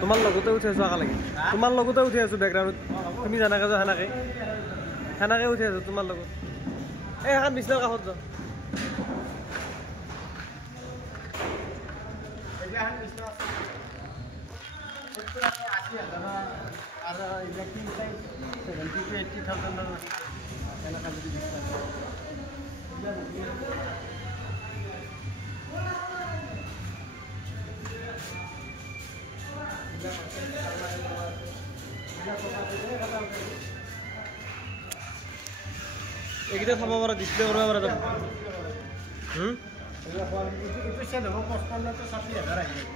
তোমার লগতে উঠি আছো আকা লাগে তোমার লগতে উঠি আছো ব্যাকগ্রাউন্ডত তুমি জানাকে যাও সেনাকে সেনাকে উঠি আছো তোমার লগত এই এখন বিছনাৰ কাষত যাও আৰু ইলেক্ট্ৰিক চাইজ 70 to 80,000 এনেকা যদি এইকেইটা চাব পাৰা ডিসপ্লে কৰিব পাৰা তুমি এইটো চেল হ'ব 55 to 60,000 আহিব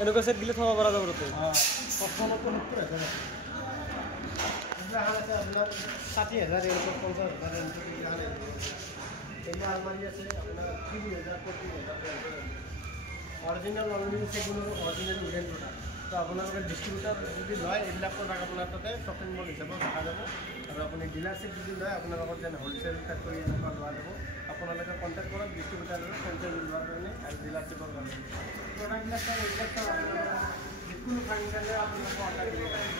এনেকুৱা সেট গিলে থব পাৰা যাব তাতে 55 to 70,000 এইবিলাক আছে আপোনাৰ 60,000 এরকম 50,000 এরকম এইটা আলমারি আছে আপনার 30,000 40,000 অরিজিনাল অনলাইন সেগুলো অরিজিনাল ইভেন্ট প্রোডাক্ট তো আপোনালোকে ডিস্ট্রিবিউটার যদি লয় এইবিলাক প্রোডাক্ট আপোনাৰ তাতে শ্বপিং মল হিচাপে দেখা যাব আৰু আপুনি ডিলাৰশ্বিপ যদি লয় আপোনালোকৰ যেন হোলচেল ফেক্টৰী এনেকুৱা লোৱা যাব আপোনালোকে কণ্টেক্ট কৰক ডিস্ট্ৰিবিউটাৰৰ হোলচেল লোৱাৰ কাৰণে আৰু ডিলাৰশ্বিপৰ কাৰণে প্ৰডাক্টবিলাক এইবিলাক যিকোনো ফাৰ্নিচাৰে আপোনালোকে অৰ্ডাৰ দিব পাৰিব